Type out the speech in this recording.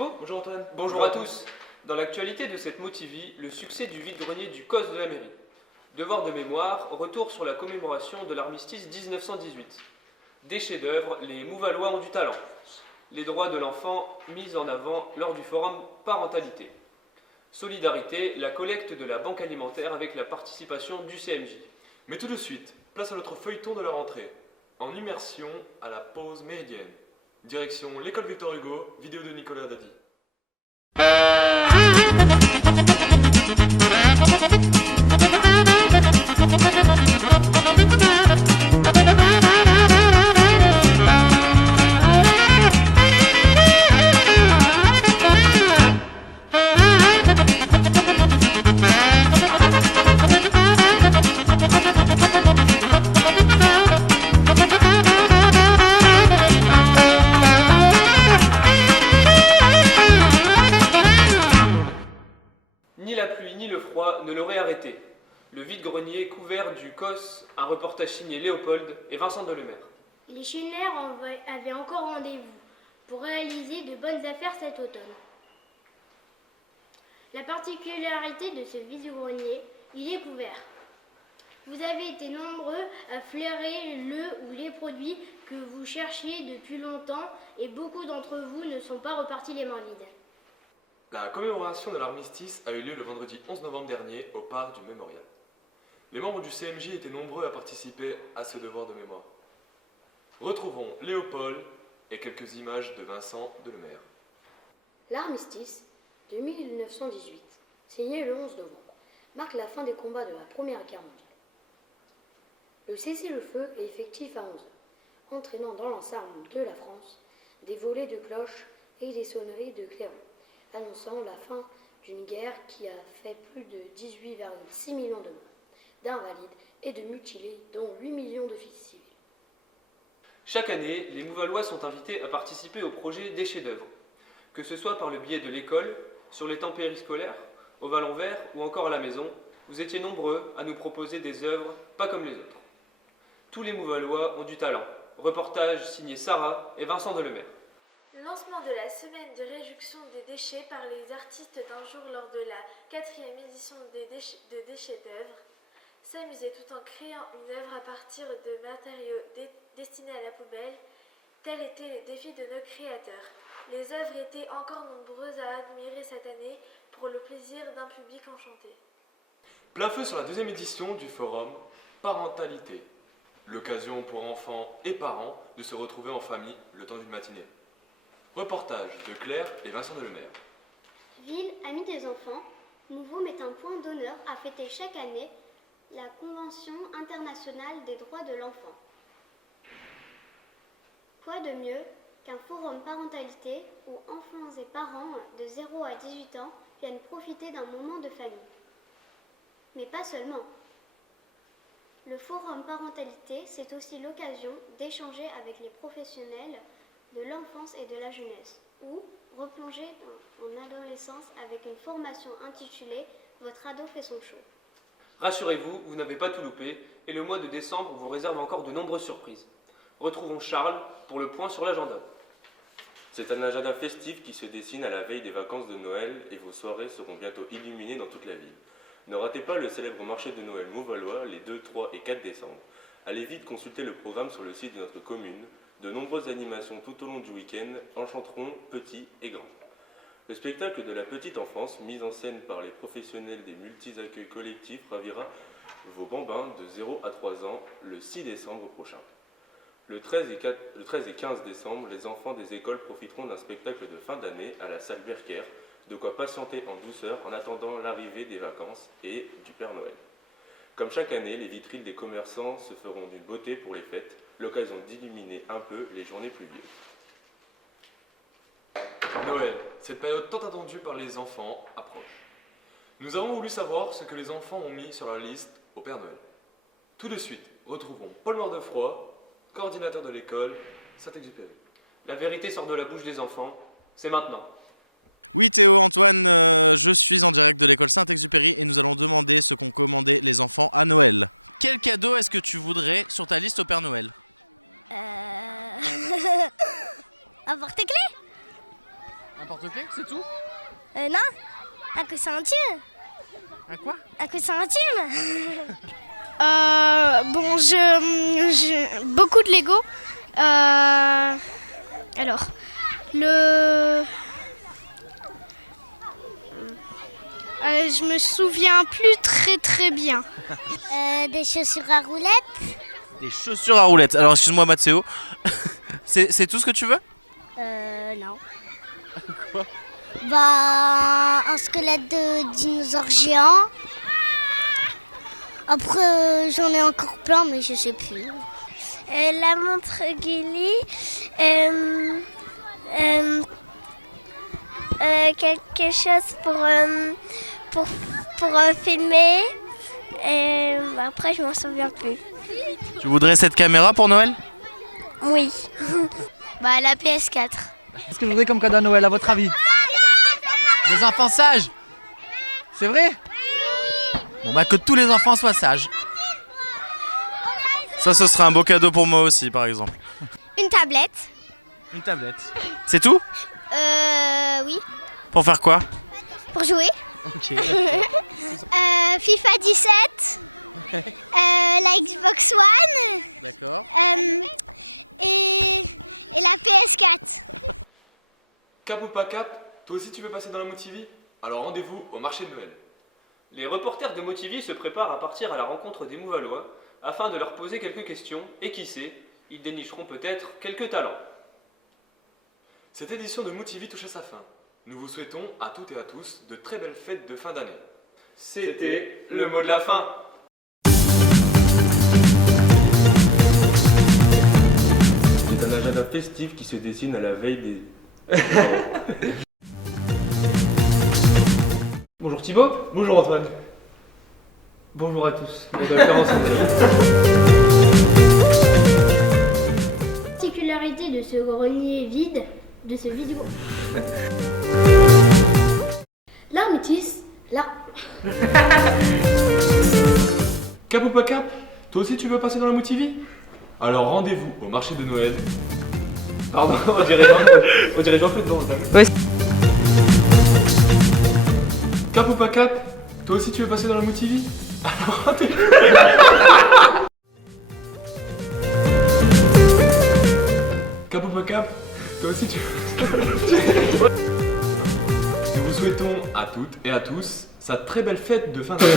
Thibaut. Bonjour Antoine. Bonjour à tous. Dans l'actualité de cette Motivie, le succès du vide-grenier du COS de la mairie. Devoir de mémoire, retour sur la commémoration de l'armistice 1918. Des chefs-d'œuvre, les Mouvalois ont du talent. Les droits de l'enfant mis en avant lors du forum Parentalité. Solidarité, la collecte de la banque alimentaire avec la participation du CMJ. Mais tout de suite, place à notre feuilleton de la rentrée. En immersion à la pause méridienne. Direction l'école Victor Hugo, vidéo de Nicolas Dadi. Ni la pluie ni le froid ne l'auraient arrêté. Le vide-grenier couvert du COS, un reportage signé Léopold et Vincent Delemaire. Les Schindler avaient encore rendez-vous pour réaliser de bonnes affaires cet automne. La particularité de ce vide-grenier, il est couvert. Vous avez été nombreux à flairer le ou les produits que vous cherchiez depuis longtemps et beaucoup d'entre vous ne sont pas repartis les mains vides. La commémoration de l'armistice a eu lieu le vendredi 11 novembre dernier au parc du Mémorial. Les membres du CMJ étaient nombreux à participer à ce devoir de mémoire. Retrouvons Léopold et quelques images de Vincent Delemaire. L'armistice de 1918, signé le 11 novembre, marque la fin des combats de la Première Guerre mondiale. Le cessez-le-feu est effectif à 11h, entraînant dans l'ensemble de la France des volées de cloches et des sonneries de clairons, annonçant la fin d'une guerre qui a fait plus de 18,6 millions de morts, d'invalides et de mutilés, dont 8 millions de civils. Chaque année, les Mouvalois sont invités à participer au projet des chefs-d'œuvre, que ce soit par le biais de l'école, sur les temps périscolaires, au Vallon Vert ou encore à la maison. Vous étiez nombreux à nous proposer des œuvres pas comme les autres. Tous les Mouvalois ont du talent. Reportage signé Sarah et Vincent Delemaire. Lancement de la semaine de réduction des déchets par les artistes d'un jour lors de la 4e édition de Déchets d'œuvres. S'amuser tout en créant une œuvre à partir de matériaux destinés à la poubelle, tel était le défi de nos créateurs. Les œuvres étaient encore nombreuses à admirer cette année pour le plaisir d'un public enchanté. Plein feu sur la 2e édition du forum Parentalité. L'occasion pour enfants et parents de se retrouver en famille le temps d'une matinée. Reportage de Claire et Vincent Delemaire. Ville, amis des enfants, Mouveau met un point d'honneur à fêter chaque année la Convention internationale des droits de l'enfant. Quoi de mieux qu'un forum parentalité où enfants et parents de 0 à 18 ans viennent profiter d'un moment de famille. Mais pas seulement. Le forum parentalité, c'est aussi l'occasion d'échanger avec les professionnels de l'enfance et de la jeunesse, ou replonger en adolescence avec une formation intitulée « Votre ado fait son show ». Rassurez-vous, vous n'avez pas tout loupé et le mois de décembre vous réserve encore de nombreuses surprises. Retrouvons Charles pour le point sur l'agenda. C'est un agenda festif qui se dessine à la veille des vacances de Noël et vos soirées seront bientôt illuminées dans toute la ville. Ne ratez pas le célèbre marché de Noël Mouvalois les 2, 3 et 4 décembre. Allez vite consulter le programme sur le site de notre commune. De nombreuses animations tout au long du week-end enchanteront petits et grands. Le spectacle de la petite enfance, mis en scène par les professionnels des multi-accueils collectifs, ravira vos bambins de 0 à 3 ans le 6 décembre prochain. Le 13 et 15 décembre, les enfants des écoles profiteront d'un spectacle de fin d'année à la salle Berker, de quoi patienter en douceur en attendant l'arrivée des vacances et du Père Noël. Comme chaque année, les vitrines des commerçants se feront d'une beauté pour les fêtes, l'occasion d'illuminer un peu les journées pluvieuses. Noël, cette période tant attendue par les enfants, approche. Nous avons voulu savoir ce que les enfants ont mis sur leur liste au Père Noël. Tout de suite, retrouvons Paul Mordefroy, coordinateur de l'école Saint-Exupéry. La vérité sort de la bouche des enfants, c'est maintenant. Oui Théo, Antoine, je suis en direct de l'école Saint-Exupéry et nous allons demander ce qu'ont commandé les enfants à Noël. Quel cadeau est-ce que tu voudrais sur ta liste au Père Noël ? Un porte-clés ? Un porte-clés, c'est tout? Non, un coussin intime. Un quoi? Un coussin intime. Bon, beaucoup de Lego. Alors, je me souviens plus très bien. Des chaussures à roulettes. Des chaussures à roulettes. Alors excuse-moi Mathéo, c'est tout ce que tu veux? Non. Quoi? Bah, un squelette de dinosaure géant. Après, j'en ai encore plein, mais je sais plus. La montre Gulli. Quelque chose pour filmer. Et après, je m'en souviens plus. Tu voudrais cette caméra pour Noël? Oui. Bah, la PS4. Qu'est-ce que je voudrais comme cadeau à Noël, à votre avis? Des enfants sages. C'est vrai? Bon bah que tous les enfants soient sages. Ça, ce serait un beau cadeau pour moi aussi, par exemple. Une tablette. Une tablette. C'est tout? Oui. Pour faire quoi? Pour jouer. Ok. FIFA 17. La Xbox One. D'accord. Et la PS4. Cap ou pas cap, toi aussi tu veux passer dans la Motivie? Alors rendez-vous au marché de Noël. Les reporters de Motivie se préparent à partir à la rencontre des Mouvalois afin de leur poser quelques questions et qui sait, ils dénicheront peut-être quelques talents. Cette édition de Motivie touche à sa fin. Nous vous souhaitons à toutes et à tous de très belles fêtes de fin d'année. C'était le mot de la fin. C'est un agenda festif qui se dessine à la veille des... Bonjour Thibaut. Bonjour Antoine. Bonjour à tous. On doit le faire ensemble. Particularité de ce grenier vide, de ce vide. L'armistice, Cap ou pas cap, toi aussi tu veux passer dans la Motivie? Alors rendez-vous au marché de Noël. Pardon, on dirait Jean-Claude Van Damme. Cap ou pas cap, toi aussi tu veux passer dans la Motivie? Alors rendez-vous. Cap ou pas cap, toi aussi tu veux. Nous vous souhaitons à toutes et à tous sa très belle fête de fin d'année.